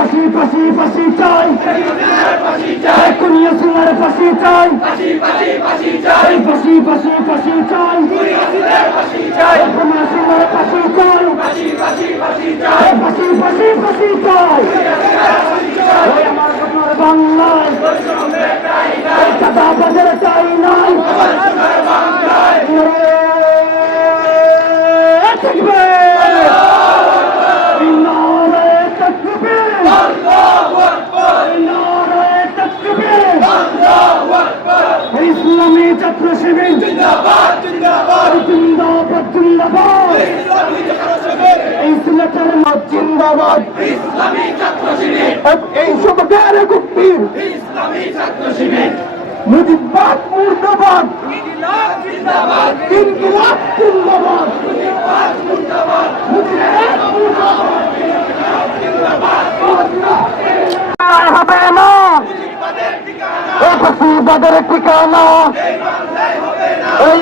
ফাঁসি ফাঁসি ফাঁসি চাই। কুনিয়া সিংহের ফাঁসি চাই। ফাঁসি ফাঁসি ফাঁসি চাই। কুনিয়া সিংহের ফাঁসি চাই। ফাঁসি ফাঁসি ফাঁসি চাই। আমার সোনার বাংলায়। চাঁদা বাজার চাই নাই নারে ইসলামী ছাত্র শিবির। জিন্দাবাদ এই সবকের কুক্তির মুজিবাদ মুর্দাবাদ। ইনকিলাব জিন্দাবাদ। এই ফসিবাদের ঠিকানা এই